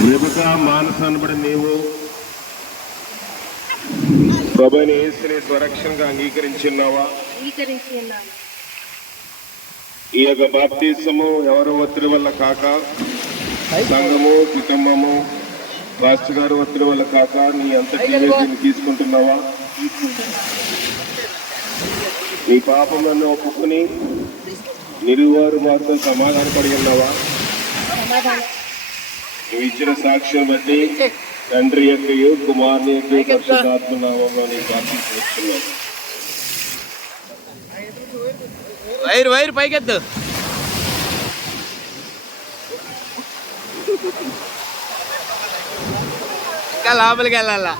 రేపుగా మానస అనబడి నీవు ప్రభుని యేసుని స్వరక్షణగా అంగీకరించున్నావా? ఈ యొక్క బాప్తిసము ఎవరు ఒత్తిడి వల్ల కాక, సంఘము, కుటుంబము, పాస్టర్ గారు ఒత్తిడి వల్ల కాక నీ అంతటి తీసుకుంటున్నావా? నీ పాపములను ఒప్పుకొని నిరువారు వారితో సమాధానపడి ఉన్నావా? నువ్వు ఇచ్చిన సాక్ష్యం బట్టి తండ్రి యొక్కయు కుమారుని యొక్క పరిశుద్ధాత్మ నామములో నీ ప్రార్థించున్నావు. వైర్ పైకెత్తు. ఇంకా లోపలికి వెళ్ళాలా?